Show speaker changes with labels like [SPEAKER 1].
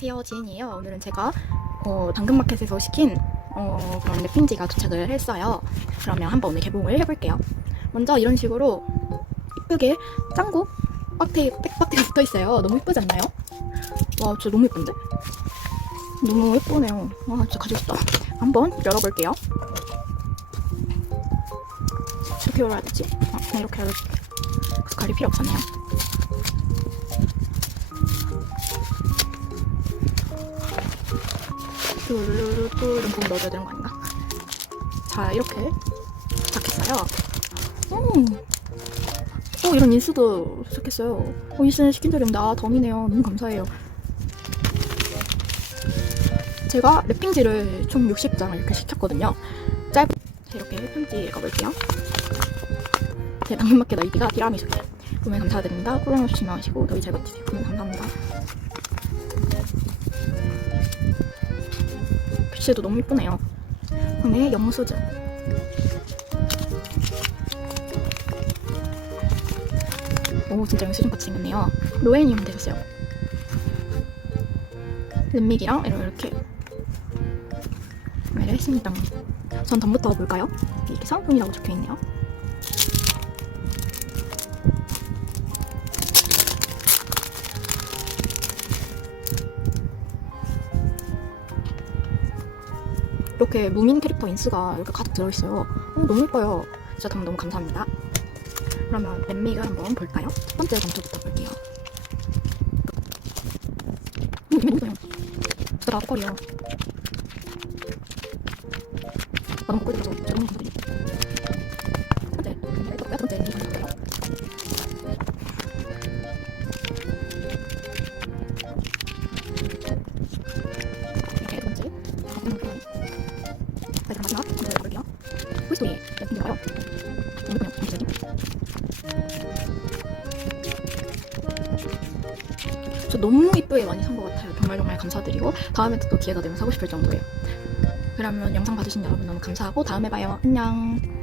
[SPEAKER 1] 안녕하세요 지인이에요. 오늘은 제가 어, 당근마켓에서 시킨 어, 그런 랩핑지가 도착을 했어요. 그러면 한번 오늘 개봉을 해볼게요. 먼저 이런 식으로 이쁘게 짱구 빡테이 백박테이 붙어 있어요. 너무 이쁘지 않나요? 와 진짜 너무 이쁜데? 너무 예쁘네요. 와 진짜 가지고 싶다. 한번 열어볼게요. 어떻게 열어야 되지? 아, 이렇게 열어줄게. 가릴 필요 없었네요 이런 부분 넣어줘야 되는 거 아닌가? 자 이렇게 도착했어요. 음. 어 이런 인수도 도착했어요. 어 인수는 시킨 적이 없는데 아 덤이네요. 너무 감사해요. 제가 랩핑지를 총 60장 이렇게 시켰거든요. 짧은 이렇게 편지 읽어볼게요. 제 당근마켓 아이디가 디라미수예요. 구매 감사드립니다. 코로나 조심하시고 더위 잘 버티세요. 구매 감사합니다. 글씨도 너무 이쁘네요. 그다음에 영수증. 오 진짜 영수증 같이 생겼네요. 로엔이면 되셨어요. 랩믹이랑 이렇게 구매를 했습니다. 전 덤부터 볼까요? 이렇게 상품이라고 적혀 있네요. 이렇게 무민 캐릭터 인스가 이렇게 가득 들어있어요. 어, 너무 예뻐요. 진짜 너무, 너무 감사합니다. 그러면 랩믹을 한번 볼까요? 첫 번째 점수부터 볼게요. 음, 너무 예뻐요. 진짜 너무 있어서 진짜 너무 번째, 첫 번째 점수 볼게요. 이렇게 두 번째, 음, 자, 저 너무 이쁘게 많이 산 것 같아요. 정말 정말 감사드리고 다음에 또 기회가 되면 사고 싶을 정도예요. 그러면 영상 봐주신 여러분 너무 감사하고 다음에 봐요. 안녕.